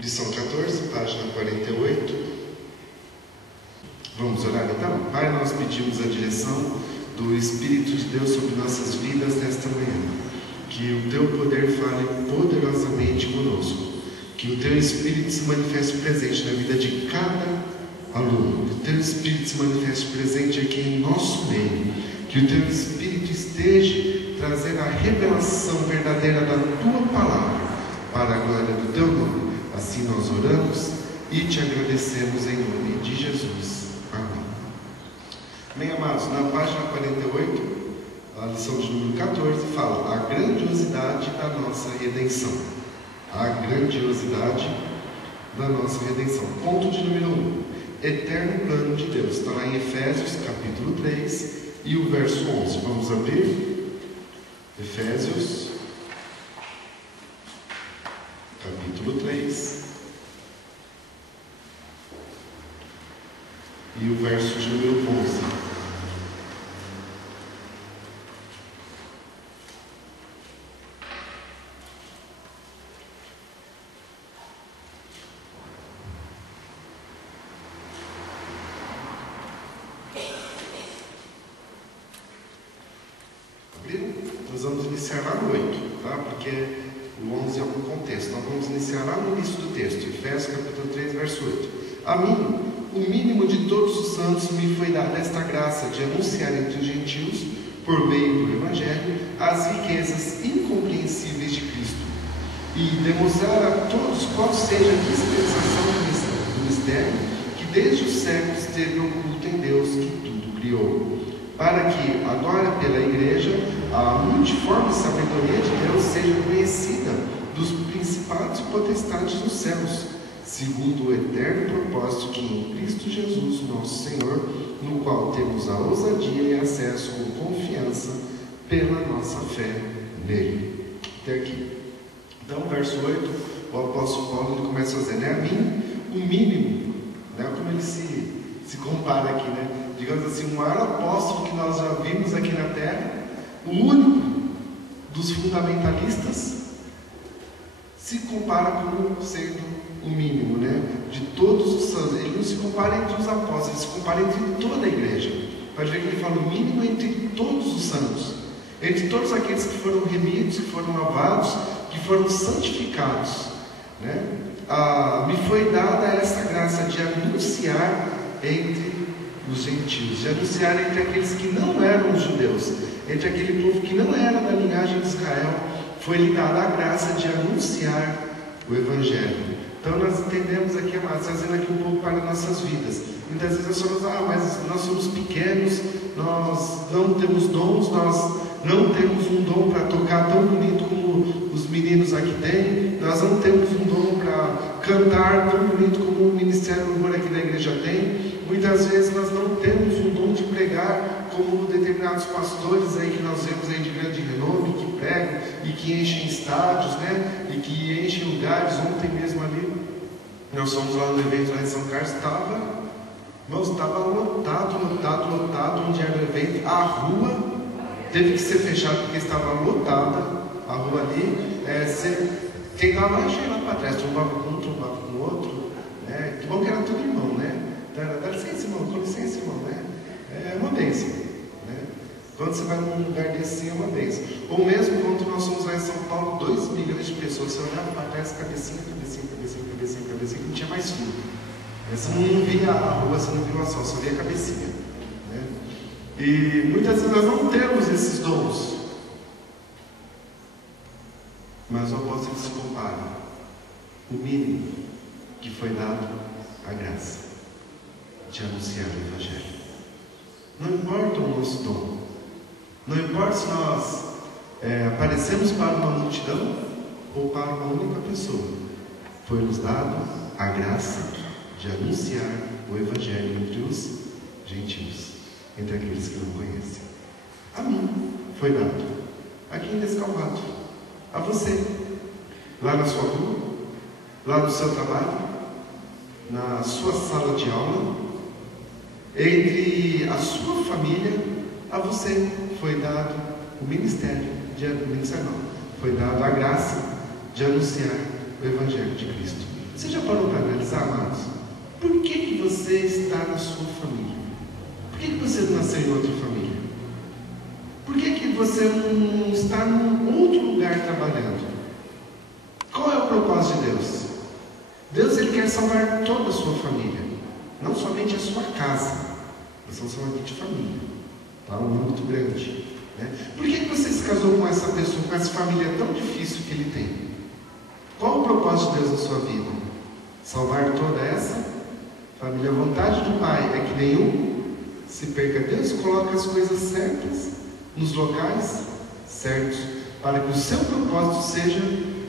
Lição 14, página 48. Vamos orar então? Pai, nós pedimos a direção do Espírito de Deus sobre nossas vidas nesta manhã. Que o Teu poder fale poderosamente conosco. Que o Teu Espírito se manifeste presente na vida de cada aluno. Que o Teu Espírito se manifeste presente aqui em nosso meio. Que o Teu Espírito esteja trazendo a revelação verdadeira da Tua palavra para a glória do Teu nome. Assim nós oramos e Te agradecemos em nome de Jesus. Amém. Bem, amados, na página 48, a lição de número 14 fala a grandiosidade da nossa redenção. A grandiosidade da nossa redenção. Ponto de número 1. Eterno plano de Deus. Está lá em Efésios, capítulo 3, e o verso 11. Vamos abrir? Efésios, capítulo 3, e o verso de número 11. Nós vamos iniciar lá no 8, tá? Porque o 11 é um contexto. Nós vamos iniciar lá no início do texto, Efésios capítulo 3, verso 8. A mim, o mínimo de todos os santos, me foi dada esta graça de anunciar entre os gentios, por meio do Evangelho, as riquezas incompreensíveis de Cristo, e demonstrar a todos qual seja a dispensação do mistério que desde os séculos esteve oculto em Deus que tudo criou, para que agora pela Igreja a multiforme sabedoria de Deus seja conhecida dos principados e potestades dos céus, segundo o eterno propósito que em Cristo Jesus, nosso Senhor, no qual temos a ousadia e acesso com confiança pela nossa fé nele. Até aqui. Então, verso 8, o apóstolo Paulo ele começa a dizer, né? A mim, o mínimo, né? Como ele se compara aqui, né? Digamos assim, o maior apóstolo que nós já vimos aqui na terra, o único dos fundamentalistas, se compara como sendo o mínimo, né? De todos os santos. Ele não se compara entre os apóstolos, ele se compara entre toda a igreja. Pode ver que ele fala o mínimo entre todos os santos, entre todos aqueles que foram remidos, que foram lavados, que foram santificados, né? Me foi dada essa graça de anunciar entre os gentios, de anunciar entre aqueles que não eram os judeus, entre aquele povo que não era da linhagem de Israel, foi-lhe dada a graça de anunciar o Evangelho. Então nós entendemos aqui, amados, trazendo aqui um pouco para nossas vidas. Muitas vezes nós falamos, mas nós somos pequenos, nós não temos dons, nós não temos um dom para tocar tão bonito como os meninos aqui têm, nós não temos um dom para cantar tão bonito como o Ministério do Louvor aqui da igreja tem. Muitas vezes nós não temos um dom de pregar como determinados pastores aí que nós vemos aí de grande renome, que pregam e que enchem estádios, né? E que enchem lugares. Ontem mesmo ali, nós fomos lá no evento lá em São Carlos, estava lotado onde era o evento. A rua teve que ser fechada porque estava lotada, a rua ali. Quem estava lá cheio lá para trás, trombava com um, trombava com o outro, né? Que bom que era tudo irmão, né? Dá licença, irmão, com licença, irmão, né? É uma bênção, né? Quando você vai num lugar desse, é uma bênção. Ou mesmo quando nós fomos lá em São Paulo, 2 milhões de pessoas, você olhava para trás, cabecinha, não tinha mais fio. Você não via a rua, você não via o asfalto, só via a cabecinha, né? E muitas vezes nós não temos esses dons, mas o apóstolo se compara o mínimo que foi dado a graça de anunciar o Evangelho. Não importa o nosso dom, não importa se nós aparecemos para uma multidão ou para uma única pessoa, foi-nos dado a graça de anunciar o Evangelho entre os gentios, entre aqueles que não conhecem. A mim foi dado, aqui em Descalvado, a você, lá na sua rua, lá no seu trabalho, na sua sala de aula, entre a sua família, a você foi dado o ministério, foi dado a graça de anunciar o Evangelho de Cristo. Você já parou para analisar, amados? Por que você está na sua família? Por que você não nasceu em outra família? Por que você não está em outro lugar trabalhando? Qual é o propósito de Deus? Deus, Ele quer salvar toda a sua família, não somente a sua casa. Nós somos somente família, tá? Um âmbito grande, né? Por que você se casou com essa pessoa, com essa família tão difícil que ele tem? Qual o propósito de Deus na sua vida? Salvar toda essa família. A vontade do Pai é que nenhum se perca. Deus coloca as coisas certas nos locais certos, para que o seu propósito seja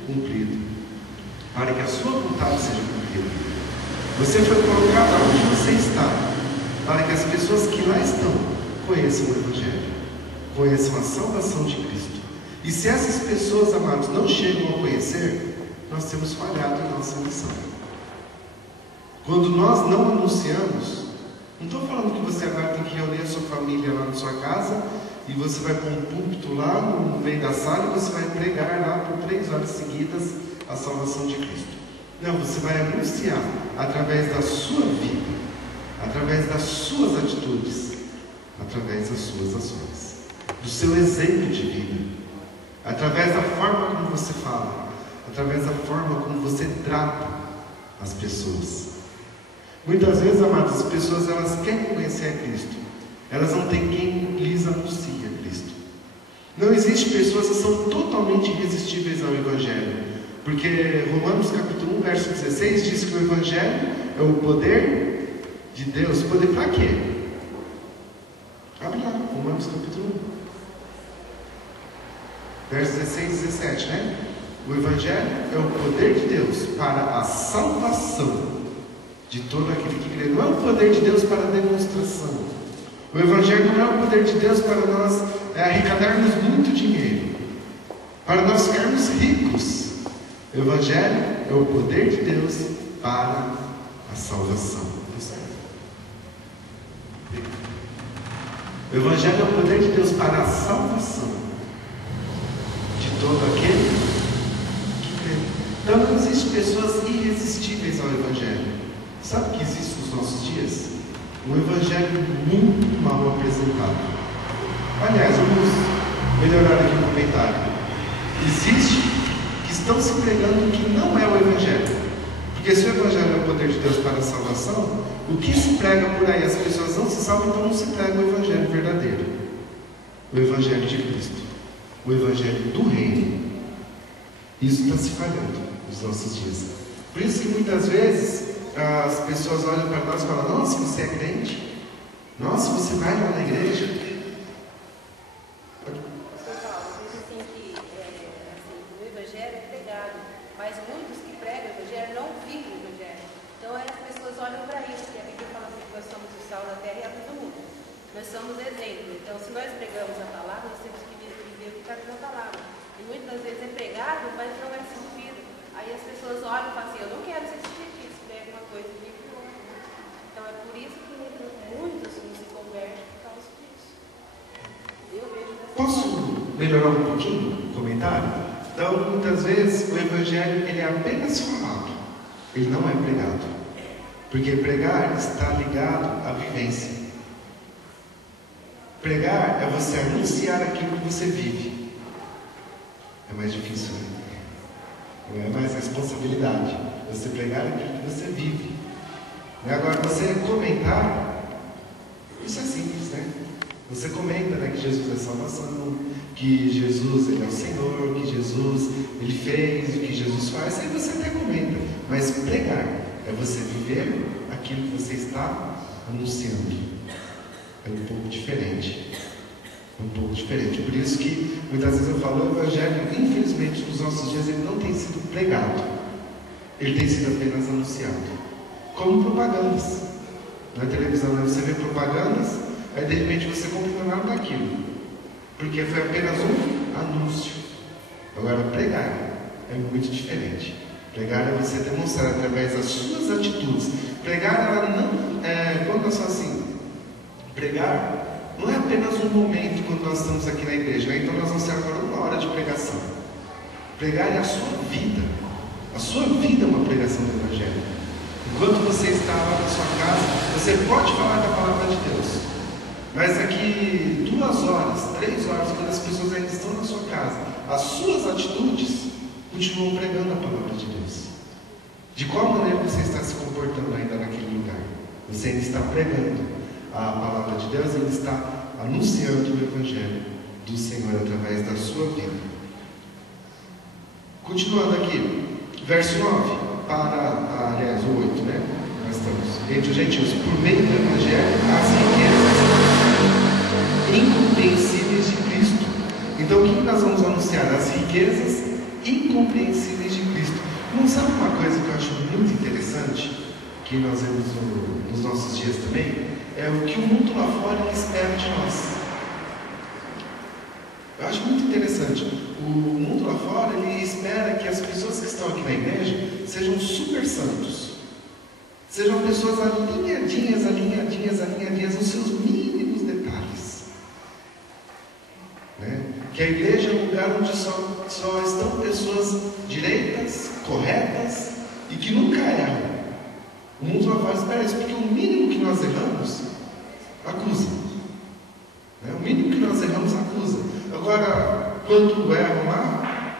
cumprido, para que a sua vontade seja cumprida. Você foi colocado onde você está, para que as pessoas que lá estão conheçam o Evangelho, conheçam a salvação de Cristo. E se essas pessoas, amados, não chegam a conhecer, nós temos falhado em nossa missão. Quando nós não anunciamos, não estou falando que você agora tem que reunir a sua família lá na sua casa e você vai pôr um púlpito lá no meio da sala e você vai pregar lá por 3 horas seguidas a salvação de Cristo. Não, você vai anunciar através da sua vida, através das suas atitudes, através das suas ações, do seu exemplo de vida, através da forma como você fala, através da forma como você trata as pessoas. Muitas vezes, amados, as pessoas elas querem conhecer a Cristo, elas não têm quem lhes anuncia a Cristo. Não existe pessoas que são totalmente irresistíveis ao Evangelho, porque Romanos capítulo 1, verso 16 diz que o Evangelho é o poder de Deus. Poder para quê? Abre lá, Romanos capítulo 1, verso 16 e 17, né? O Evangelho é o poder de Deus para a salvação de todo aquele que crê. Não é o poder de Deus para a demonstração. O Evangelho não é o poder de Deus para nós arrecadarmos muito dinheiro, para nós ficarmos ricos. O Evangelho é o poder de Deus para a salvação. O Evangelho é o poder de Deus para a salvação de todo aquele que crê. Então não existem pessoas irresistíveis ao Evangelho. Sabe o que existe nos nossos dias? Um Evangelho muito mal apresentado. Aliás, vamos melhorar aqui no comentário. Existe que estão se pregando que não é o Evangelho. Porque se o Evangelho é o poder de Deus para a salvação, o que se prega por aí, as pessoas não se salvam, então não se prega o Evangelho verdadeiro. O Evangelho de Cristo. O Evangelho do Reino. Isso está se falhando nos nossos dias. Por isso que muitas vezes as pessoas olham para nós e falam: nossa, você é crente? Nossa, você vai lá na igreja? O Evangelho é pregado, mas muitos que pregam o Evangelho não vivem o Evangelho. Então as pessoas olham para isso, que a Bíblia fala assim, que nós somos o sal da terra e a luz do mundo. Nós somos exemplo. Então, se nós pregamos a palavra, nós temos que viver o que está na palavra. E muitas vezes é pregado, mas não é sentido. Aí as pessoas olham e falam assim: eu não quero ser sentido, prega uma coisa e vive outra. Então é por isso que muitos não se convertem por causa disso. Eu vejo dessa Posso melhorar um pouquinho o comentário? Então, muitas vezes o Evangelho ele é apenas falado, ele não é pregado, porque pregar está ligado à vivência. Pregar é você anunciar aquilo que você vive. É mais difícil, né? Não é mais responsabilidade. Você pregar aquilo que você vive. Agora, você comentar, isso é simples, né? Você comenta, né, que Jesus é salvação, que Jesus ele é o Senhor, que Jesus ele fez, o que Jesus faz, aí você até comenta. Mas pregar é você viver aquilo que você está anunciando. É um pouco diferente. É um pouco diferente. Por isso que muitas vezes eu falo: o Evangelho, infelizmente, nos nossos dias, ele não tem sido pregado. Ele tem sido apenas anunciado. Como propagandas. Na televisão, né? Você vê propagandas, aí de repente você compra nada daquilo. Porque foi apenas um anúncio. Agora, pregar é muito diferente. Pregar é você demonstrar através das suas atitudes. Pregar, ela não... quando nós falamos assim, pregar não é apenas um momento quando nós estamos aqui na igreja, né? Então nós vamos ter agora 1 hora de pregação. Pregar é a sua vida. A sua vida é uma pregação do Evangelho. Enquanto você está lá na sua casa, você pode falar da palavra de Deus. Mas daqui 2 horas, 3 horas, quando as pessoas ainda estão na sua casa, as suas atitudes continuam pregando a palavra de Deus. De qual maneira você está se comportando ainda naquele lugar? Você ainda está pregando a palavra de Deus, ainda está anunciando o Evangelho do Senhor através da sua vida. Continuando aqui, verso 9, aliás, o 8, né? Nós estamos entre os gentios, por meio do Evangelho, as riquezas incompreensíveis de Cristo. Então, o que nós vamos anunciar? As riquezas incompreensíveis de Cristo. Não sabe uma coisa que eu acho muito interessante, que nós vemos nos nossos dias também? É o que o mundo lá fora espera de nós. Eu acho muito interessante. O mundo lá fora, ele espera que as pessoas que estão aqui na igreja sejam super santos. Sejam pessoas alinhadinhas nos seus mínimos detalhes. Né? Que a igreja é um lugar onde só estão pessoas direitas, corretas e que nunca erram. O mundo lá fora espera isso, porque o mínimo que nós erramos, acusa. Né? O mínimo que nós erramos, acusa. Agora, quando erram lá,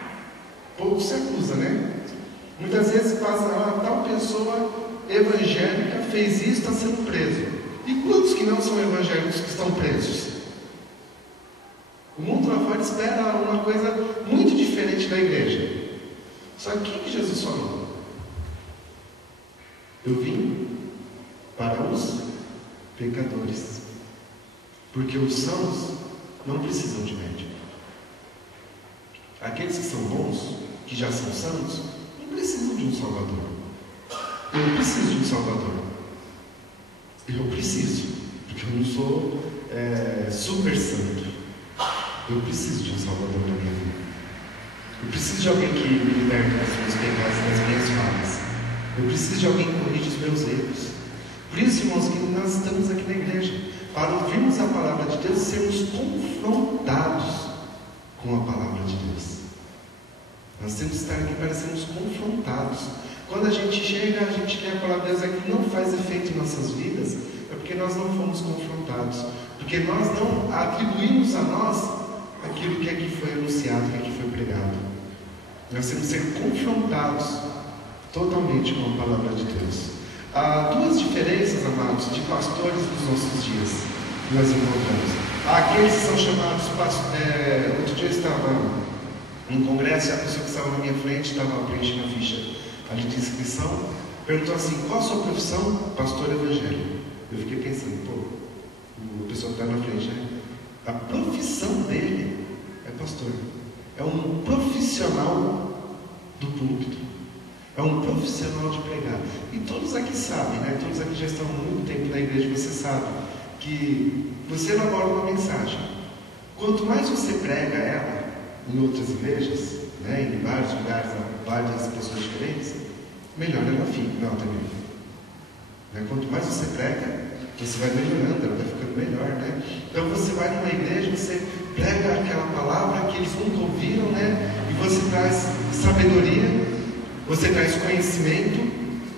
pouco se acusa, né? Muitas vezes passa lá, tal pessoa evangélica fez isso, está sendo preso. E quantos que não são evangélicos que estão presos? O mundo lá fora espera uma coisa muito diferente da igreja. Só que o que Jesus falou? Eu vim para os pecadores, porque os sãos não precisam de médico. Aqueles que são bons, que já são santos, não precisam de um Salvador. Eu preciso de um Salvador. Eu preciso, porque eu não sou super santo. Eu preciso de um Salvador na minha vida. Eu preciso de alguém que me liberte dos meus pecados e das minhas falhas. Eu preciso de alguém que corrija os meus erros. Por isso, irmãos, que nós estamos aqui na igreja, para ouvirmos a palavra de Deus e sermos confrontados com a palavra de Deus. Nós temos que estar aqui para sermos confrontados. Quando a gente chega, a gente lê a palavra de Deus aqui, não faz efeito em nossas vidas, é porque nós não fomos confrontados, porque nós não atribuímos a nós aquilo que aqui foi anunciado, que aqui foi pregado. Nós temos que ser confrontados totalmente com a palavra de Deus. Há 2 diferenças, amados, de pastores nos nossos dias que nós encontramos. Há aqueles que são chamados pastores. Outro dia eu estava num congresso e a pessoa que estava na minha frente estava preenchendo a ficha ali de inscrição, perguntou assim: qual a sua profissão? Pastor evangélico. Eu fiquei pensando, a pessoa que está na frente, né? A profissão dele é pastor. É um profissional do púlpito. É um profissional de pregar. E todos aqui sabem, né? Todos aqui já estão há muito tempo na igreja, você sabe que você elabora uma mensagem. Quanto mais você prega ela em outras igrejas, né? Em vários lugares, várias pessoas diferentes, melhor ela fica na outra igreja. Né? Quanto mais você prega, você vai melhorando, ela vai ficando melhor, né? Então você vai numa igreja, você prega aquela palavra que eles nunca ouviram, né? E você traz sabedoria, você traz conhecimento,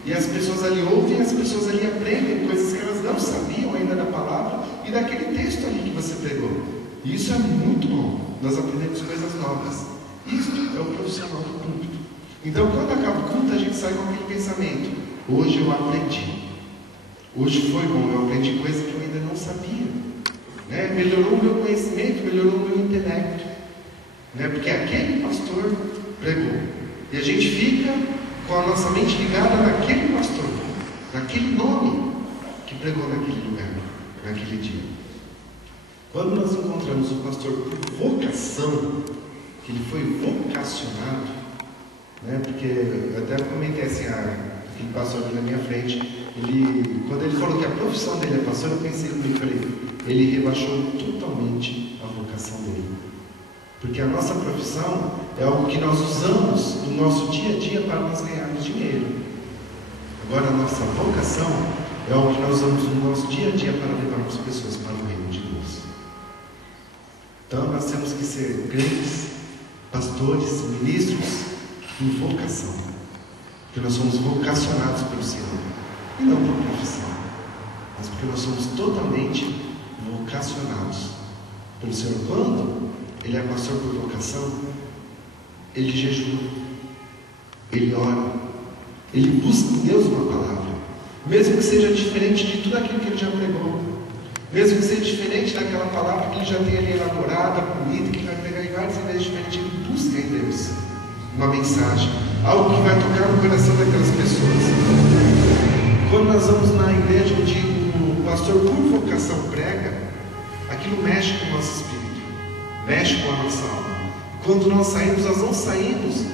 e as pessoas ali ouvem, as pessoas ali aprendem coisas que elas não sabiam ainda da palavra e daquele texto ali que você pregou. E isso é muito bom. Nós aprendemos coisas novas. Isso é o profissional do púlpito. Então, quando acaba o culto, a gente sai com aquele pensamento: hoje eu aprendi. Hoje foi bom, eu aprendi coisas que eu ainda não sabia. Né? Melhorou o meu conhecimento, melhorou o meu intelecto. Né? Porque aquele pastor pregou. E a gente fica com a nossa mente ligada naquele pastor, naquele nome que pregou naquele lugar, naquele dia. Quando nós encontramos o pastor por vocação, que ele foi vocacionado, né? Porque eu até comentei assim, aquele pastor aqui na minha frente, quando ele falou que a profissão dele é pastor, eu pensei comigo, falei, ele rebaixou totalmente a vocação dele. Porque a nossa profissão é algo que nós usamos no nosso dia a dia para nós ganharmos dinheiro. Agora, a nossa vocação é algo que nós usamos no nosso dia a dia para levarmos pessoas para o reino de Deus. Então nós temos que ser grandes pastores, ministros em vocação, porque nós somos vocacionados pelo Senhor, e não por profissão, mas porque nós somos totalmente vocacionados pelo Senhor. Quando ele é pastor por vocação, ele jejua, ele ora, ele busca em Deus uma palavra, mesmo que seja diferente de tudo aquilo que ele já pregou, mesmo que seja diferente daquela palavra que ele já tem ali elaborada, bonita, que ele vai pegar em várias ideias diferentes. Ele busca em Deus uma mensagem, algo que vai tocar no coração daquelas pessoas. Quando nós vamos na igreja onde o pastor por vocação prega, aquilo mexe com o nosso espírito, mexe com a nossa alma. Quando nós saímos, nós não saímos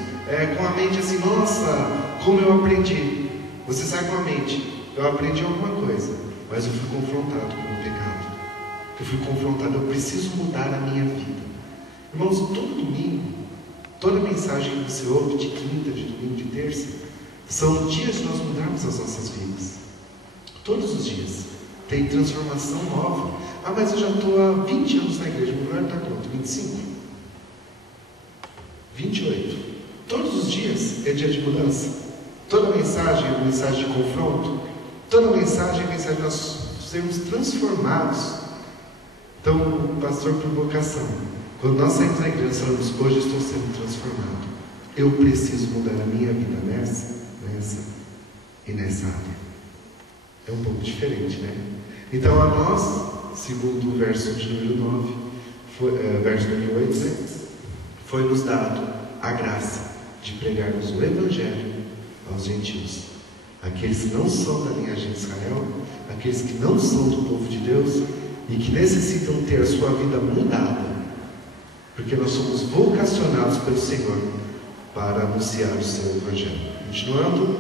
com a mente assim: nossa, como eu aprendi. Você sai com a mente: eu aprendi alguma coisa, mas eu fui confrontado com o pecado, eu fui confrontado, eu preciso mudar a minha vida. Irmãos, todo domingo, toda mensagem que você ouve, de quinta, de domingo, de terça, são dias de nós mudarmos as nossas vidas. Todos os dias tem transformação nova. Ah, mas eu já estou há 20 anos na igreja. O melhor está quanto? 25? 28? Todos os dias é dia de mudança. Toda mensagem é mensagem de confronto. Toda mensagem é mensagem de nós sermos transformados. Então, pastor por vocação, quando nós saímos da igreja, falamos: hoje eu estou sendo transformado, eu preciso mudar a minha vida nessa e nessa área. É um pouco diferente, né? Então a nós, segundo o verso de número 9, verso número 8, né? Foi nos dado a graça de pregarmos o Evangelho aos gentios, aqueles que não são da linhagem de Israel, aqueles que não são do povo de Deus e que necessitam ter a sua vida mudada, porque nós somos vocacionados pelo Senhor para anunciar o seu Evangelho. Continuando,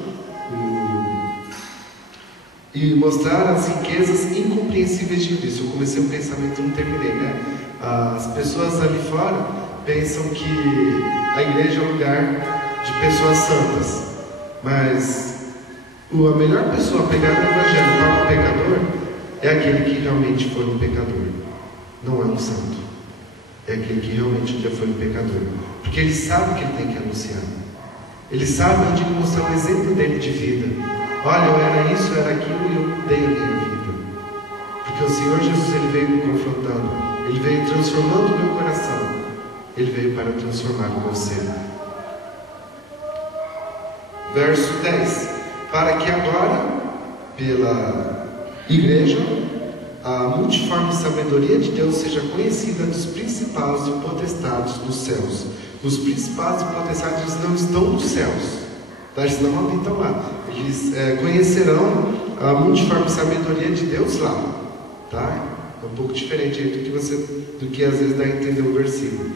e mostrar as riquezas incompreensíveis de Cristo. Eu comecei um pensamento e não terminei, né? As pessoas ali fora pensam que a igreja é um lugar de pessoas santas, mas a melhor pessoa a pegar o Evangelho para o pecador é aquele que realmente foi um pecador, não é um santo. É aquele que realmente um dia foi um pecador, porque ele sabe o que ele tem que anunciar, ele sabe onde ele mostrar o exemplo dele de vida. Olha, eu era isso, eu era aquilo e eu mudei a minha vida, porque o Senhor Jesus, ele veio me confrontando, ele veio transformando o meu coração, ele veio para transformar o meu ser. Verso 10: para que agora, pela igreja, a multiforme sabedoria de Deus seja conhecida dos principados e potestades dos céus. Os principados e potestades não estão nos céus, tá? Eles não habitam lá. Eles conhecerão a multiforme sabedoria de Deus lá, tá? É um pouco diferente aí do que às vezes dá a entender o versículo.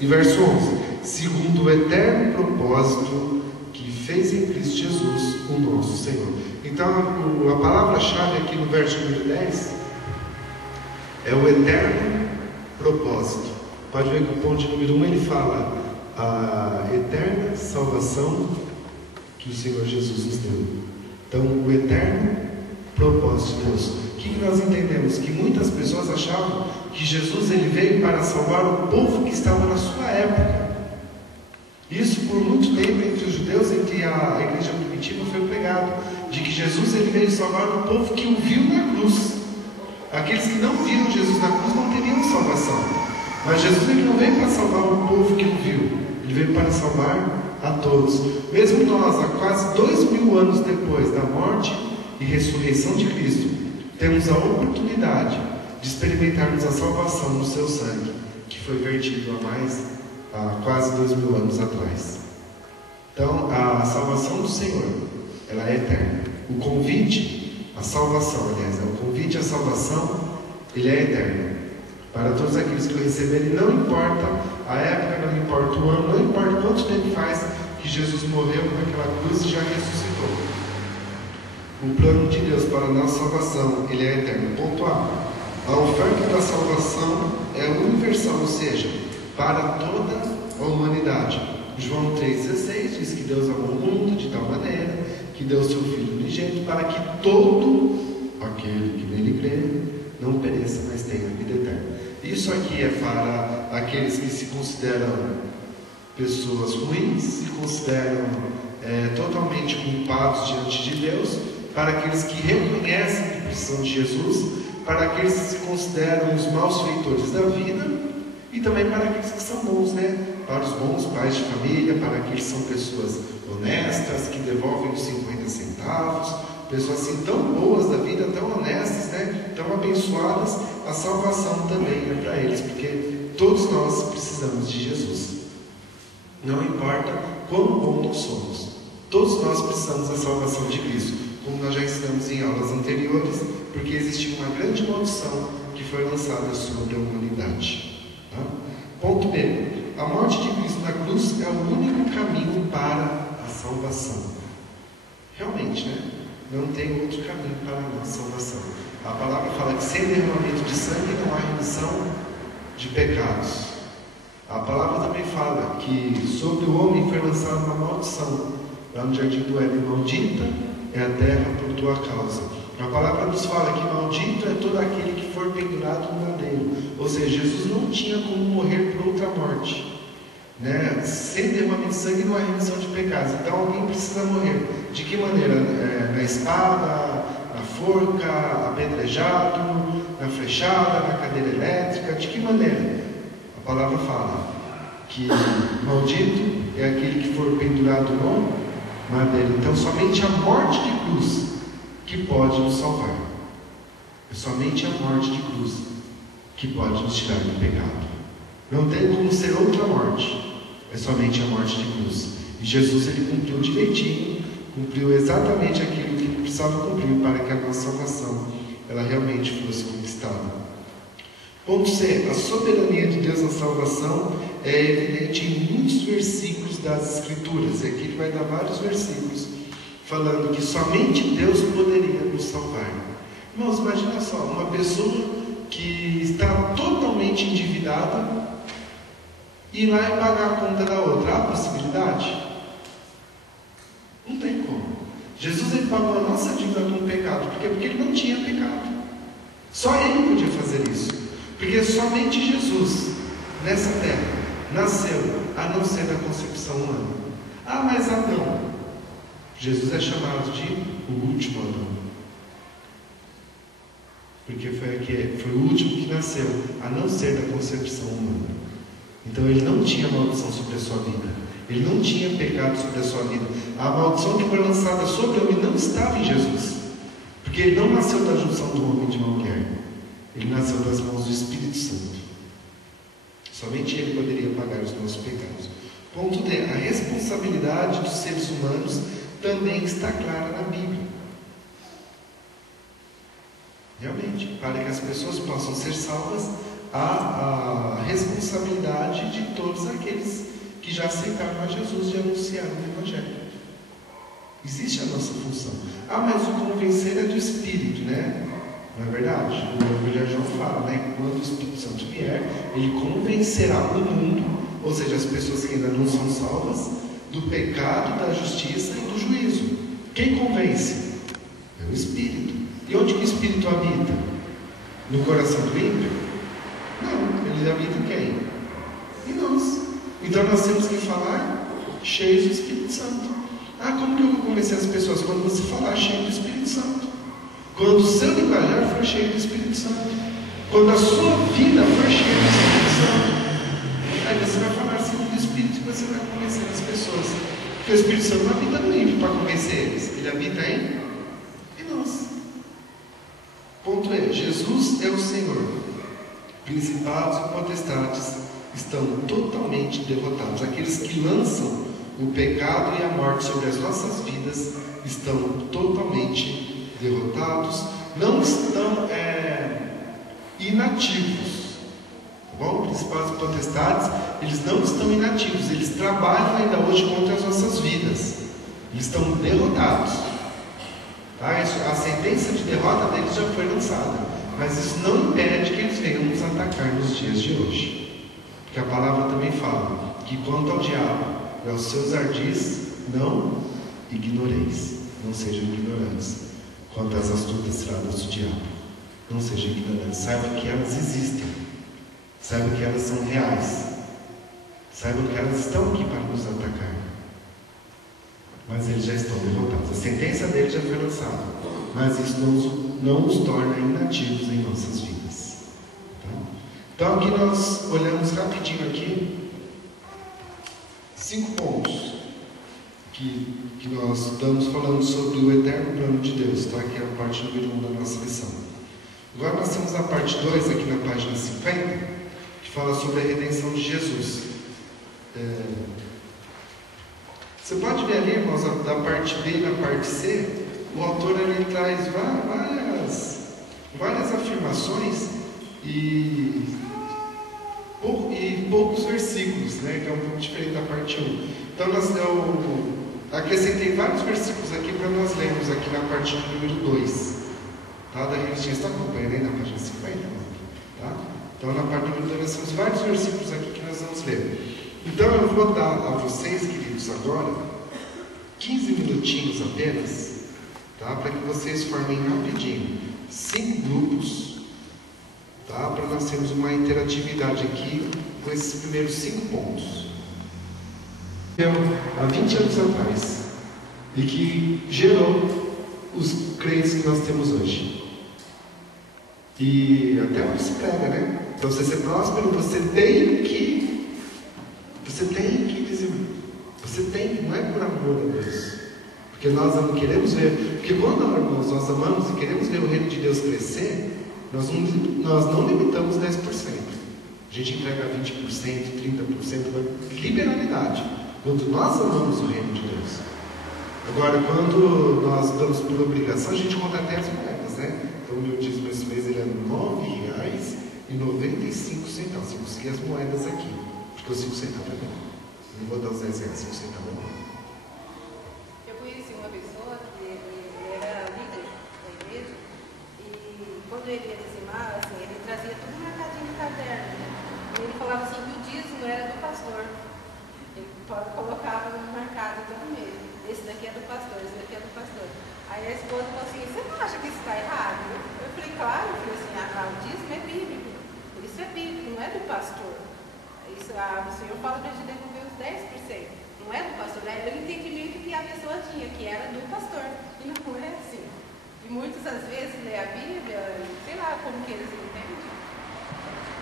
E verso 11: segundo o eterno propósito que fez em Cristo Jesus, o nosso Senhor. Então, a palavra-chave aqui no verso número 10 é o eterno propósito. Pode ver que o ponto número 1 ele fala a eterna salvação que o Senhor Jesus nos deu. Então, o eterno propósito de Deus. O que nós entendemos? Que muitas pessoas achavam que Jesus ele veio para salvar o povo que estava na sua época. Isso por muito tempo entre os judeus, entre a igreja primitiva, foi pregado, de que Jesus ele veio salvar o povo que o viu na cruz. Aqueles que não viram Jesus na cruz não teriam salvação. Mas Jesus ele não veio para salvar o povo que o viu, ele veio para salvar a todos. Mesmo nós, há quase 2000 anos depois da morte e ressurreição de Cristo, temos a oportunidade de experimentarmos a salvação no seu sangue, que foi vertido há quase 2000 anos atrás. Então, a salvação do Senhor, ela é eterna. O convite à salvação, o convite à salvação, ele é eterno. Para todos aqueles que o receberem, não importa a época, não importa o ano, não importa quanto tempo faz que Jesus morreu naquela cruz e já ressuscitou. O plano de Deus para a nossa salvação, ele é eterno. Ponto A. A oferta da salvação é universal, ou seja, para toda a humanidade. João 3,16 diz que Deus amou o mundo de tal maneira que deu seu Filho unigênito para que todo aquele que nele crê não pereça, mas tenha a vida eterna. Isso aqui é para aqueles que se consideram pessoas ruins, se consideram totalmente culpados diante de Deus, para aqueles que reconhecem que precisam de Jesus, para aqueles que se consideram os maus feitores da vida, e também para aqueles que são bons, né? Para os bons pais de família, para aqueles que são pessoas honestas, que devolvem os 50 centavos, pessoas assim tão boas da vida, tão honestas, né? Tão abençoadas. A salvação também é para eles, porque todos nós precisamos de Jesus. Não importa quão bom nós somos, todos nós precisamos da salvação de Cristo, como nós já ensinamos em aulas anteriores, porque existiu uma grande maldição que foi lançada sobre a humanidade. Tá? Ponto B. A morte de Cristo na cruz é o único caminho para a salvação. Realmente, né? Não tem outro caminho para a nossa salvação. A palavra fala que sem derramamento de sangue não há remissão de pecados. A palavra também fala que sobre o homem foi lançada uma maldição. Lá no jardim do Éden, maldita é a terra por tua causa. A palavra nos fala que maldito é todo aquele que for pendurado no madeiro. Ou seja, Jesus não tinha como morrer por outra morte, né? Sem derramamento de sangue não há remissão de pecados. Então alguém precisa morrer. De que maneira? Na espada, na forca, apedrejado, na flechada, na cadeira elétrica. De que maneira? A palavra fala que maldito é aquele que for pendurado no madeiro. Então somente a morte de cruz que pode nos salvar. É somente a morte de cruz que pode nos tirar do pecado. Não tem como ser outra morte. É somente a morte de cruz. E Jesus, ele cumpriu direitinho, cumpriu exatamente aquilo que precisava cumprir para que a nossa salvação ela realmente fosse conquistada. Ponto C. A soberania de Deus na salvação é evidente em muitos versículos das Escrituras. E aqui ele vai dar vários versículos falando que somente Deus poderia nos salvar. Irmãos, imagina só, uma pessoa que está totalmente endividada ir lá e pagar a conta da outra. Há possibilidade? Não tem como. Jesus, ele pagou a nossa dívida com o pecado. Por quê? Porque ele não tinha pecado. Só ele podia fazer isso. Porque somente Jesus, nessa terra, nasceu a não ser da concepção humana. Ah, mas Adão. Jesus é chamado de o último Adão. Porque foi o último que nasceu, a não ser da concepção humana. Então ele não tinha maldição sobre a sua vida. Ele não tinha pecado sobre a sua vida. A maldição que foi lançada sobre o homem não estava em Jesus. Porque ele não nasceu da junção do homem e de uma mulher. Ele nasceu das mãos do Espírito Santo. Somente ele poderia pagar os nossos pecados. Ponto D. A responsabilidade dos seres humanos também está clara na Bíblia. Realmente, para que as pessoas possam ser salvas, há a responsabilidade de todos aqueles que já aceitaram a Jesus de anunciar o Evangelho. Existe a nossa função. Ah, mas o convencer é do Espírito, né? Não é verdade? O Evangelho João fala, né? Quando o Espírito Santo vier, ele convencerá o mundo, ou seja, as pessoas que ainda não são salvas, do pecado, da justiça e do juízo. Quem convence? É o Espírito. E onde que o Espírito habita? No coração do ímpio? Não, ele habita em quem? Em nós. Então nós temos que falar cheios do Espírito Santo. Ah, como que eu vou convencer as pessoas? Quando você falar cheio do Espírito Santo. Quando o seu linguajar for cheio do Espírito Santo. Quando a sua vida for cheia do Espírito Santo. Aí você vai falar segundo o Espírito e você vai convencer as pessoas. Porque o Espírito Santo não habita no ímpio para convencer eles. Ele habita em nós. Ponto E. Jesus é o Senhor. Principados e potestades estão totalmente derrotados. Aqueles que lançam o pecado e a morte sobre as nossas vidas estão totalmente derrotados. Não estão inativos. Tá bom? Principados e potestades, eles não estão inativos. Eles trabalham ainda hoje contra as nossas vidas. Eles estão derrotados. Tá? A sentença de derrota deles já foi lançada, mas isso não impede que eles venham nos atacar nos dias de hoje, porque a palavra também fala que quanto ao diabo e aos seus ardis, não ignoreis, não sejam ignorantes. Quanto às astutas ciladas do diabo, não sejam ignorantes, saiba que elas existem, Saibam que elas são reais. Saibam que elas estão aqui para nos atacar. Mas eles já estão derrotados. A sentença deles já foi lançada. Mas isso não os torna inativos em nossas vidas. Então aqui nós olhamos rapidinho aqui 5 pontos que nós estamos falando sobre o eterno plano de Deus, tá? Que é a parte número 1 da nossa lição. Agora nós temos a parte 2 aqui na página 50, que fala sobre a redenção de Jesus. Você pode ver ali, irmãos, da parte B e na parte C, o autor ali traz várias afirmações e poucos versículos, né, que é um pouco diferente da parte 1. Então eu acrescentei vários versículos aqui para nós lermos aqui na parte número 2, tá, da revistinha. Você está acompanhando aí na página 50? Tá? Então na parte número 2 nós temos vários versículos aqui que nós vamos ler. Então eu vou dar a vocês, queridos, agora 15 minutinhos apenas, tá, para que vocês formem rapidinho 5 grupos, tá, para nós termos uma interatividade aqui com esses primeiros 5 pontos. Há 20 anos atrás, e que gerou os crentes que nós temos hoje. E até onde se prega, né? Para você ser próspero, você tem que dizer, você tem, não é por amor a Deus, porque nós não queremos ver, porque quando, irmãos, nós amamos e queremos ver o reino de Deus crescer, nós não limitamos 10%, a gente entrega 20%, 30%, liberalidade, quando nós amamos o reino de Deus. Agora, quando nós damos por obrigação, a gente conta até as moedas, né? Então o meu dízimo esse mês ele é R$ 9,95, se eu conseguir as moedas aqui. Porque os 5 centavos é bom. Não vou dar os 10 reais, 5 centavos é bom. Eu conheci uma pessoa que ele era líder da igreja e quando ele ia dizimar, assim, ele trazia tudo um mercadinho de caderno, né? E ele falava assim que o dízimo era do pastor. Ele colocava no mercado todo mês. Esse daqui é do pastor, esse daqui é do pastor. Aí a esposa falou assim, você não acha que isso está errado? Eu falei, claro, eu falei assim, o dízimo é bíblico. Isso é bíblico, não é do pastor. Isso, o Senhor fala para a gente devolver os 10%. Não é do pastor, era o entendimento que a pessoa tinha, que era do pastor. E não é assim. E muitas das vezes lê a Bíblia, sei lá como que eles entendem.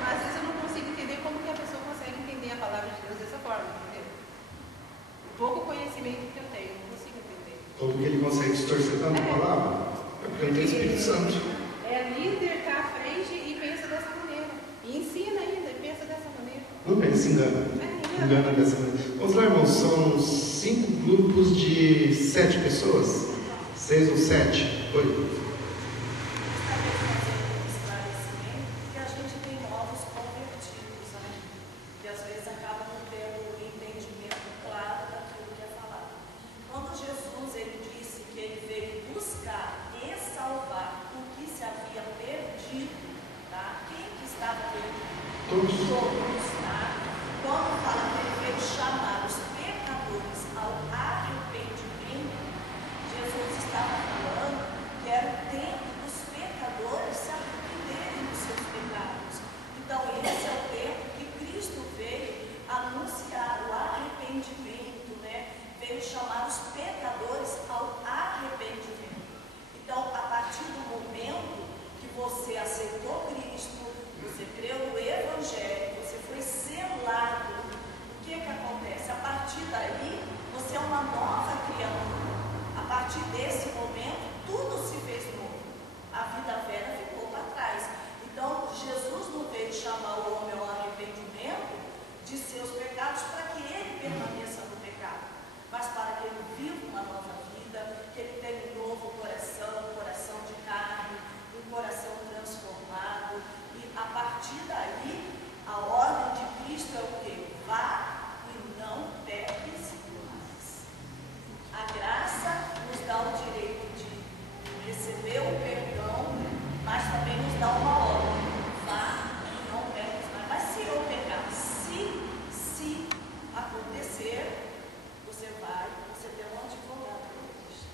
Mas às vezes eu não consigo entender como que a pessoa consegue entender a palavra de Deus dessa forma, entendeu? O pouco conhecimento que eu tenho, não consigo entender. Como que ele consegue distorcer tanto a palavra? É porque ele tem o Espírito Santo. É líder, está à frente e pensa dessa maneira. E ensina ainda, e pensa dessa maneira. Não pensa, engana. Engana dessa maneira. Vamos lá, irmãos, são 5 grupos de 7 pessoas? 6 ou 7? Oi.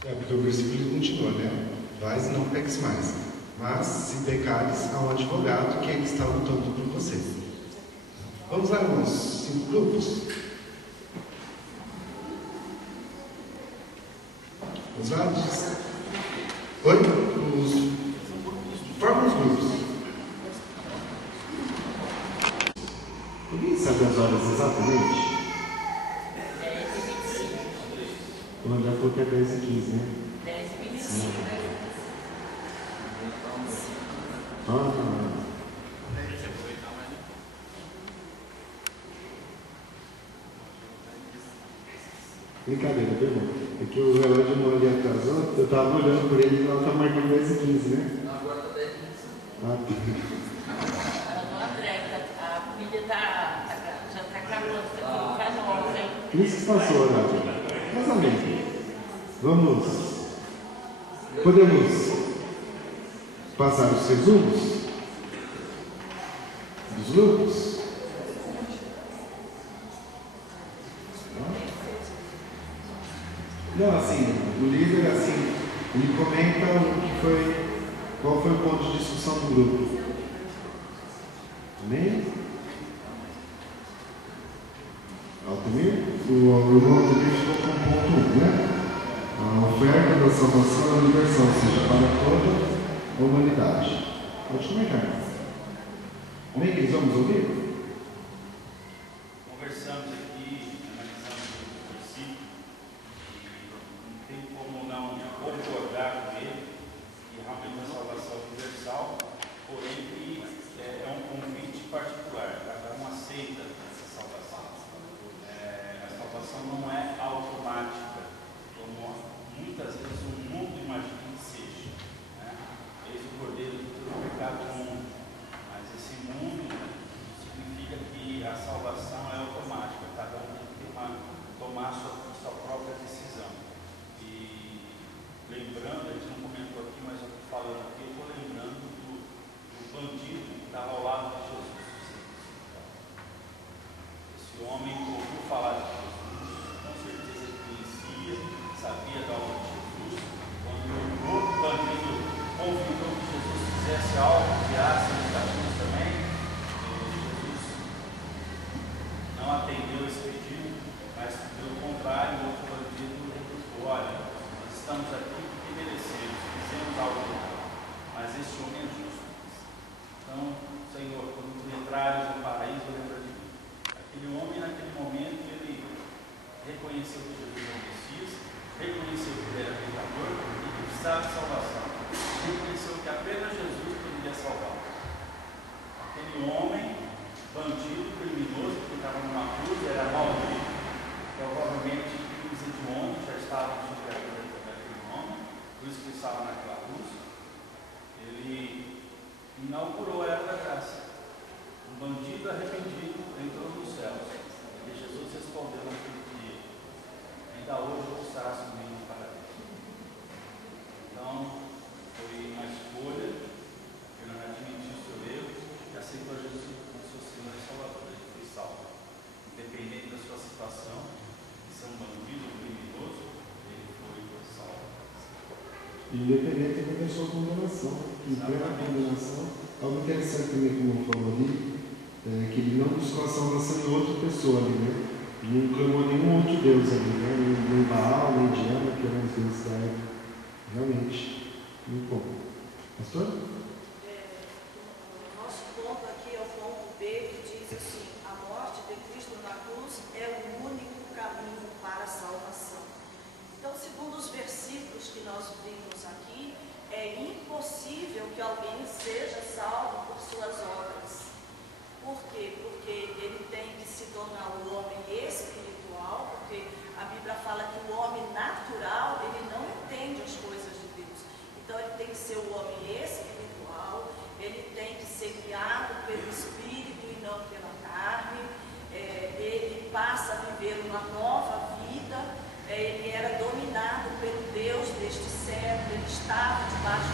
Porque o versículo continua, né? Vais e não peques mais. Mas, se pecares, há um advogado que ele está lutando por vocês. Vamos lá, irmãos, 5 grupos. Vamos lá? Oi? Forma os grupos. Alguém sabe as horas exatamente? 10h25. O André falou que é 10h15, né? 10h25. Brincadeira, viu, irmão? É que o relógio não ali atrasou, eu estava olhando por ele e ela está marcando 10h15, né? Não, agora está 10h25. Ah, André, a comida já está acabando, está ficando nova, hein? isso que passou, horário. Mas amém. Podemos passar os resumos dos grupos? Não, assim, o líder, assim, ele comenta qual foi o ponto de discussão do grupo. Amém? Altamir? O irmão Altamir ficou com o ponto 1, né? A oferta da salvação é universal, ou seja, para toda a humanidade. Pode comentar. Amém, que vamos ouvir? Conversamos aqui, analisamos o versículo, e não tem como não concordar com ele, que realmente a salvação é universal, porém que é um convite particular, cada um aceita essa salvação. A salvação não é automática, como muitas vezes o mundo imagina que seja. Eis o cordeiro que tira o pecado do mundo. Mas esse mundo significa que a salvação é automática, cada um tem que tomar a sua própria decisão. E lembrando, a gente não comentou aqui, mas eu estou falando aqui, eu estou lembrando do bandido que estava ao lado de Jesus. Esse homem ouviu falar de Jesus, com certeza ele conhecia, sabia da obra de Jesus. Quando o outro bandido convidou que Jesus fizesse algo, criasse os caminhos também, Jesus não atendeu esse pedido, mas pelo contrário, o outro bandido replicou: olha, nós estamos aqui porque merecemos, fizemos algo errado, mas este homem é justo. Então, Senhor, quando tu entrares no paraíso, lembra de mim. Aquele homem, naquele momento, ele reconheceu que Jesus é o Messias, reconheceu que ele era pecador e que precisava de salvação. Reconheceu que apenas Jesus poderia salvar. Aquele homem, bandido, criminoso, que estava numa cruz, era maldito, provavelmente crimes hediondos já estavam sobre a vida daquele homem, por isso que ele estava naquela cruz. Ele inaugurou a era da graça. Um bandido arrependido entrou nos céus. E Jesus respondeu naquele dia: ainda hoje você estará comigo no paraíso. Então, foi uma escolha, ele não admitiu seu erro e aceitou Jesus como seu Senhor e Salvador. Ele foi salvo. Independente da sua situação, de ser um bandido, um criminoso, ele foi salvo. Independente da sua condenação, que plena condenação. Algo interessante também, como eu falou ali, que ele não buscou a salvação em outra pessoa ali, né? Não clamou nenhum outro Deus ali, né? Nem Baal, nem Diana, que eram os deuses da época. Realmente, muito bom. Pastor? O nosso ponto aqui é o ponto B, que diz assim: a morte de Cristo na cruz é o único caminho para a salvação. Então, segundo os versículos que nós vimos aqui, é impossível que alguém seja salvo por suas obras. Por quê? Porque ele tem que se tornar um homem espiritual, porque a Bíblia fala que o homem natural, ele não entende as coisas de Deus. Então ele tem que ser um homem espiritual, ele tem que ser guiado pelo Espírito e não pela carne. Ele passa a viver uma nova vida. Ele era dominado pelo Deus deste século, ele estava debaixo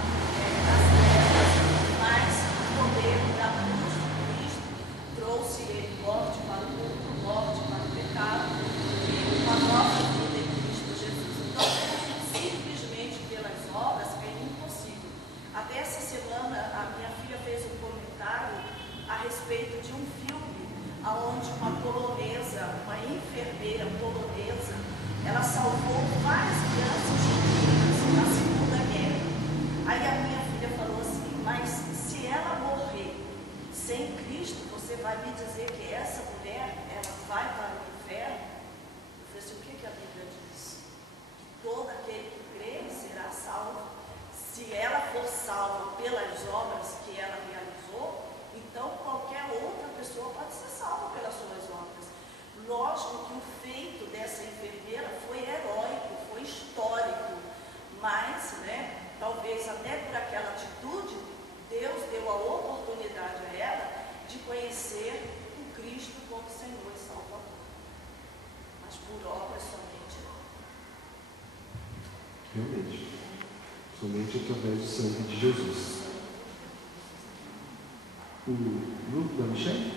das trevas, mas o poder da cruz de Cristo trouxe ele morte para o mundo, morte para o pecado e uma nova vida em Cristo Jesus. Então, simplesmente pelas obras é impossível. Até essa semana a minha filha fez um comentário a respeito de um filme onde me dizer que essa mulher, ela vai para o inferno, eu falei assim, o que a Bíblia diz? Que todo aquele que crê será salvo. Se ela for salva pelas obras que ela realizou, então qualquer outra pessoa pode ser salva pelas suas obras. Lógico que o feito dessa enfermeira foi heróico, foi histórico, mas, talvez até por aquela atitude, Deus deu a oportunidade a ela de conhecer o Cristo como Senhor e Salvador. Mas por obras somente não. Realmente. Somente através do sangue de Jesus. O grupo da Michelle?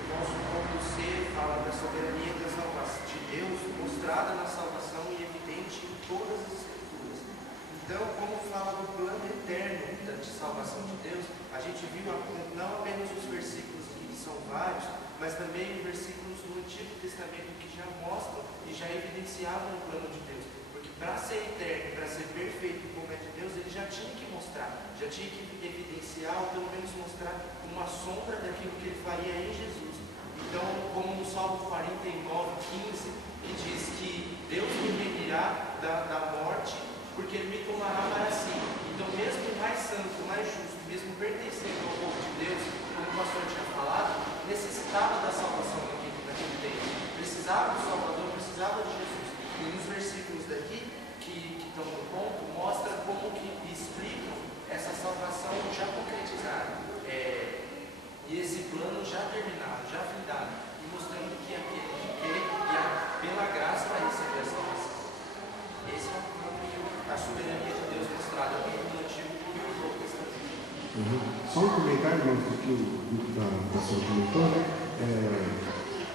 O nosso ponto C fala da soberania da salvação de Deus, mostrada na salvação e evidente em todas as Escrituras. Então, como fala do plano eterno de salvação de Deus, a gente viu não apenas os versículos aqui, que são vários, mas também versículos do Antigo Testamento que já mostram e já evidenciavam o plano de Deus. Porque para ser eterno, para ser perfeito como é de Deus, ele já tinha que mostrar, já tinha que evidenciar, ou pelo menos mostrar uma sombra daquilo que ele faria em Jesus. Então, como no Salmo 49:15, que diz que Deus me remirá da morte, porque ele me tomará para si. Então, mesmo o mais santo, o mais justo, mesmo pertencendo ao povo de Deus, como o pastor tinha falado, necessitava da salvação naquele tempo. Precisava do Salvador, precisava de Jesus. E nos versículos daqui, que estão no ponto, mostra como que explicam essa salvação já concretizada. E esse plano já terminado, já findado. E mostrando que aquele que quer, pela graça, vai receber a salvação. Esse é o plano e a soberania de Deus mostrada tanto no Antigo como no Novo Testamento. Só um comentário, irmão, do que o grupo da pastora comentou,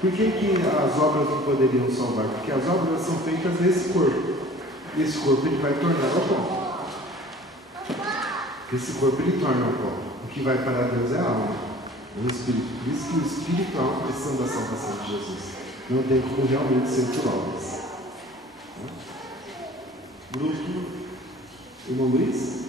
por que as obras não poderiam salvar? Porque as obras são feitas nesse corpo. E esse corpo ele vai tornar ao pó. Esse corpo ele torna ao pó. O que vai para Deus é a alma, o espírito. Por isso que o espiritual precisa da salvação de Jesus. Não tem como realmente ser por obras. Grupo, irmão Luiz?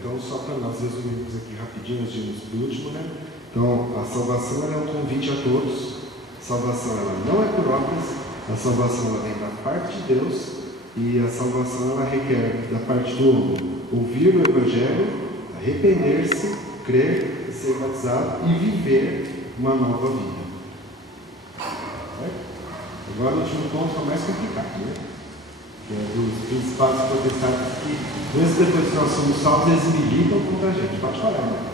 Então, só para nós resumirmos aqui rapidinho, nós vimos do último, Então, a salvação é um convite a todos. A salvação ela não é por obras, a salvação ela vem da parte de Deus, E a salvação ela requer da parte do homem ouvir o Evangelho, arrepender-se, crer, ser batizado e viver uma nova vida. Certo? Agora o último ponto é mais complicado, né? Que é dos principais protestantes que, mesmo depois que nós somos salvos, eles militam contra a gente. Pode falar, né?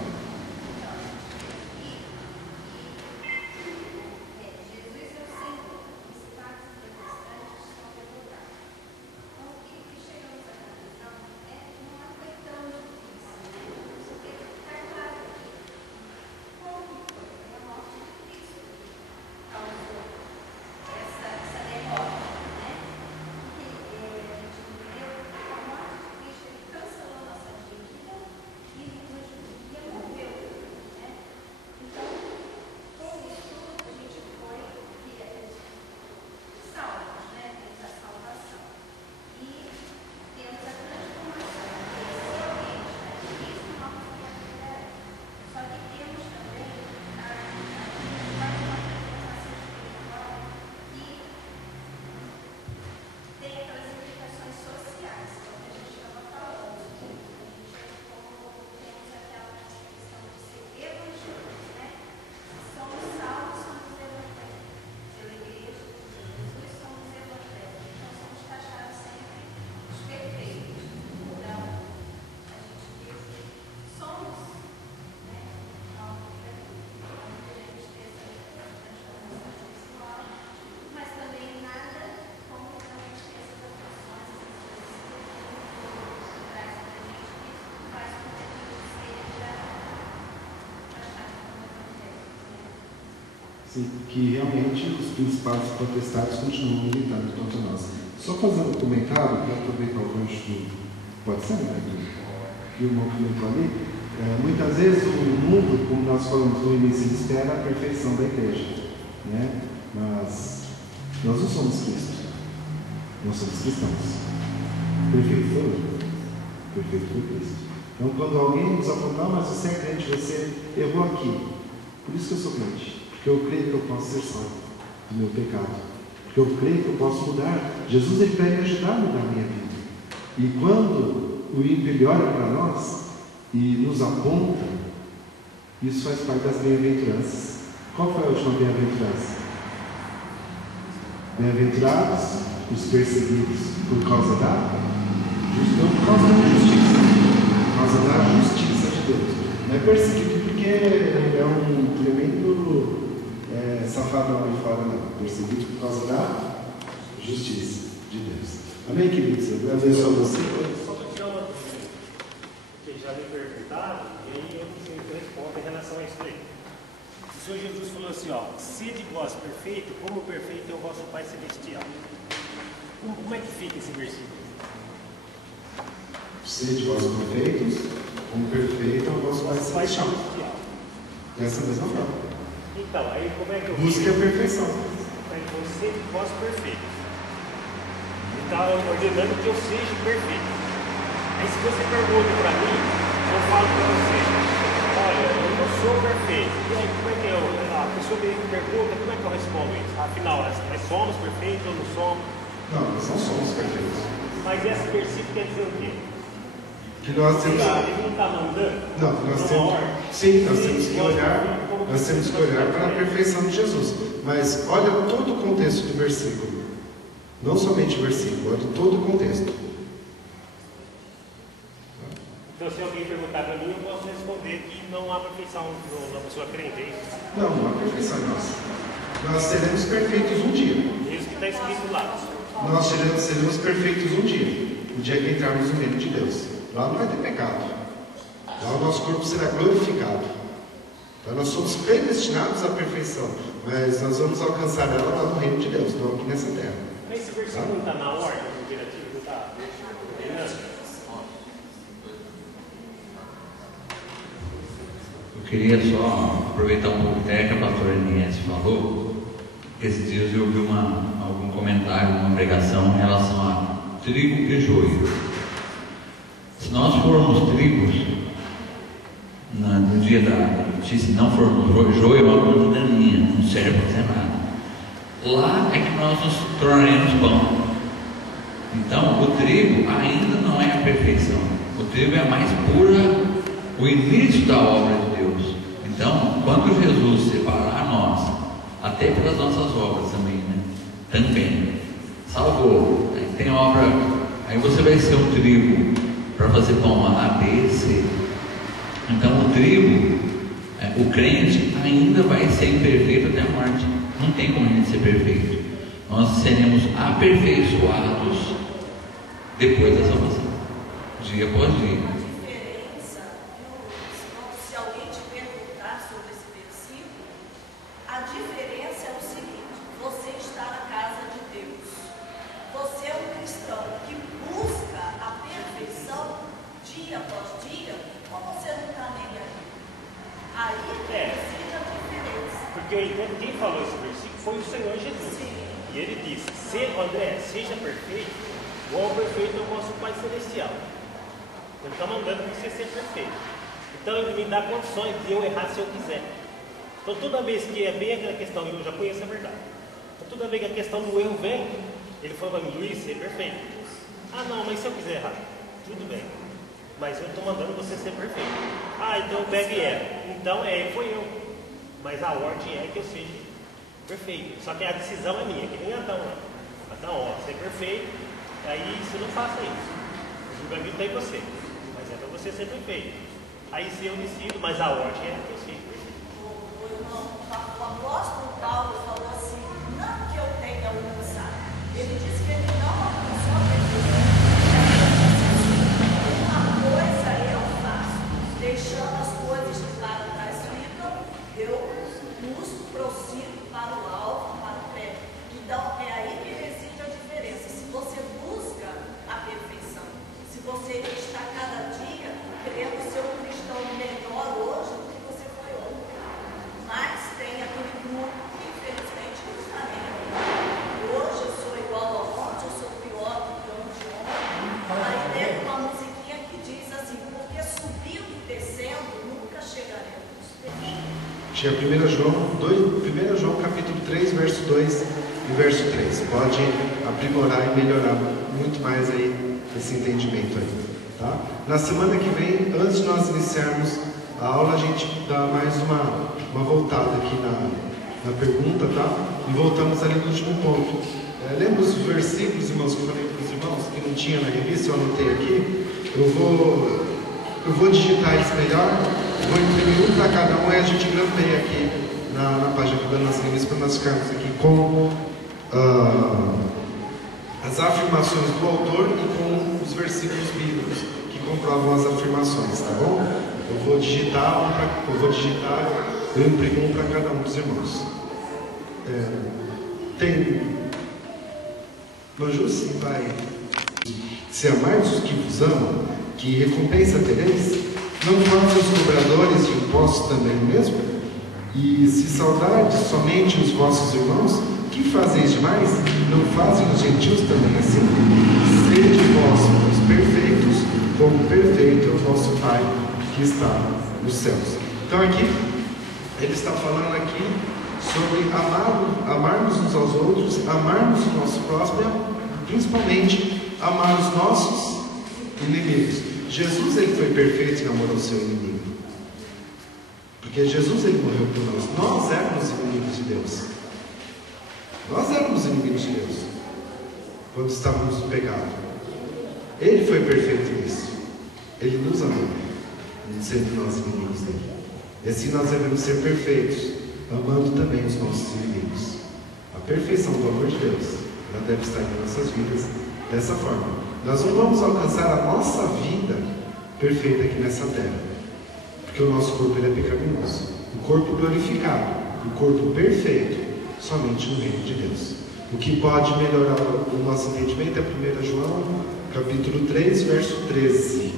Que realmente os principais protestados continuam militando contra nós. Só fazendo um comentário, para aproveitar o gancho do... Pode ser, né? Que o irmão comentou ali. Muitas vezes o mundo, como nós falamos no início, ele espera a perfeição da igreja, né? Mas nós não somos Cristo. Nós somos cristãos. Perfeito foi ele. Perfeito foi Cristo. Então, quando alguém nos apontar, mas você é crente, você errou aqui. Por isso que eu sou crente. Porque eu creio que eu posso ser salvo do meu pecado. Porque eu creio que eu posso mudar. Jesus ele vai me ajudar a mudar a minha vida. E quando o ímpio ele olha para nós e nos aponta, isso faz parte das bem-aventuranças. Qual foi a última bem-aventurança? Bem-aventurados os perseguidos por causa da justiça. Por causa da justiça de Deus. Não é perseguido porque é um tremendo safadão aí fora, não. Perseguido por causa da justiça de Deus. Amém, queridos? Eu agradeço a você. Só para tirar uma dúvida, porque já me perguntaram, e aí eu tenho que responder em relação a isso aí. O Senhor Jesus falou assim, ó, sede vós perfeito, como perfeito é o vosso Pai Celestial. Como é que fica esse versículo? Sede vós perfeitos, como perfeito é o vosso Pai Celestial. Dessa mesma forma. Então, aí como é que eu busque a perfeição. Então, sede vós perfeitos. Está ordenando que eu seja perfeito. Aí se você pergunta para mim, eu falo para você, olha, eu não sou perfeito. E aí como é que a pessoa me pergunta, como é que eu respondo isso? Afinal, nós somos perfeitos ou não somos? Não, nós não somos perfeitos. Mas esse versículo quer dizer o quê? Que nós temos... Ele não está mandando? Não, nós temos... Sim, nós temos que olhar... Nós temos que olhar para a perfeição de Jesus. Mas olha todo o contexto do versículo. Não somente o versículo, olha todo o contexto. Então, se alguém perguntar para mim, eu posso responder que não há perfeição na pessoa crente. Não há perfeição em nós. Nós seremos perfeitos um dia. Isso que está escrito lá. Nós seremos perfeitos um dia. O dia que entrarmos no reino de Deus. Lá não vai ter pecado. Lá o nosso corpo será glorificado. Então nós somos predestinados à perfeição, mas nós vamos alcançar ela lá no reino de Deus, não aqui nessa terra. Mas esse versículo não está na ordem imperativa, não está? Eu queria só aproveitar um pouco até que a pastora Inies falou. Esses dias eu ouvi algum comentário, uma pregação em relação a trigo e joio. Se nós formos trigos, no dia da notícia, não formos joio, é uma coisa daninha, não serve para fazer nada. Lá é que nós nos tornaremos pão. Então, o trigo ainda não é a perfeição. O trigo é a mais pura, o início da obra de Deus. Então, quando Jesus separar nós, até pelas nossas obras também, né? Também salvou. Aí tem obra, aí você vai ser um trigo para fazer pão A, B, C. Então, o trigo, o crente ainda vai ser imperfeito até a morte. Não tem como a gente ser perfeito. Nós seremos aperfeiçoados depois da salvação, dia após dia. A diferença, se alguém te perguntar sobre esse versículo, a diferença é o seguinte: você está na casa de Deus, você é um cristão que busca a perfeição dia após dia, ou você não está nem aí? Aí reside a diferença. Porque eu entendo que quem falou esse versículo foi o Senhor Jesus. Sim. E ele disse: André, seja perfeito, igual perfeito é o nosso Pai Celestial. Ele está mandando você ser perfeito. Então ele me dá condições de eu errar se eu quiser. Então toda vez que é bem aquela questão, e eu já conheço a verdade, então toda vez que a questão do erro vem, ele falou para mim: Luiz, você é perfeito. Ah não, mas se eu quiser errar, tudo bem, mas eu estou mandando você ser perfeito. Ah, então eu pego e erro. Então foi eu. Mas a ordem é que eu seja perfeito. Só que a decisão é minha, que nem Adão lá. Adão, você é perfeito, aí você não faça isso. O julgamento está em você, mas é para você ser perfeito. Aí se eu decido, mas a ordem é que eu seja perfeito. O irmão, o apóstolo Paulo falou assim: não que eu tenha alcançado. Ele disse que ele não alcançou a perfeição. Uma coisa eu faço, deixando as coisas que para trás ficam, eu busco, prossigo para o alvo, para o pé. Então é aí que reside a diferença. Se você busca a perfeição, se você está cada dia querendo ser um cristão melhor hoje do que você foi ontem. Mas tem aquele grupo que infelizmente não está nem aí. Hoje eu sou igual ao ontem, eu sou pior do que ontem. Aí tem uma musiquinha que diz assim: porque subindo e descendo nunca chegaremos. Tinha 1 João capítulo 3, verso 2 e verso 3. Pode aprimorar e melhorar muito mais aí esse entendimento aí, tá? Na semana que vem, antes de nós iniciarmos a aula, a gente dá mais uma voltada aqui na pergunta, tá? E voltamos ali no último ponto. Lembra os versículos, irmãos, que eu falei para os irmãos, que não tinha na revista, eu anotei aqui. Eu vou digitar isso melhor, vou imprimir um para cada um e a gente grampeia aqui na página da nossa revista para nós ficarmos aqui com as afirmações do autor e com os versículos bíblicos que comprovam as afirmações, tá bom? Eu vou digitar, eu imprimo um para cada um dos irmãos. Manju, sim, vai. Se amardes os que vos amam, que recompensa tereis? Não fazem os cobradores de impostos também o mesmo? E se saudardes somente os vossos irmãos, que fazeis demais? Não fazem os gentios também assim? Sede vós os perfeitos, como perfeito é o vosso Pai que está nos céus. Então aqui, ele está falando aqui sobre amarmos uns aos outros, amarmos o nosso próximo, principalmente amar os nossos inimigos. Jesus, ele foi perfeito em amor ao seu inimigo, porque Jesus, ele morreu por nós. Nós éramos inimigos de Deus. Nós éramos inimigos de Deus quando estávamos no pecado. Ele foi perfeito nisso. Ele nos amou, sendo nós inimigos dele. E assim nós devemos ser perfeitos, amando também os nossos inimigos. A perfeição do amor de Deus, ela deve estar em nossas vidas dessa forma. Nós não vamos alcançar a nossa vida perfeita aqui nessa terra, porque o nosso corpo, ele é pecaminoso. O corpo glorificado, o corpo perfeito, somente no reino de Deus. O que pode melhorar o nosso entendimento é 1 João capítulo 3, verso 13.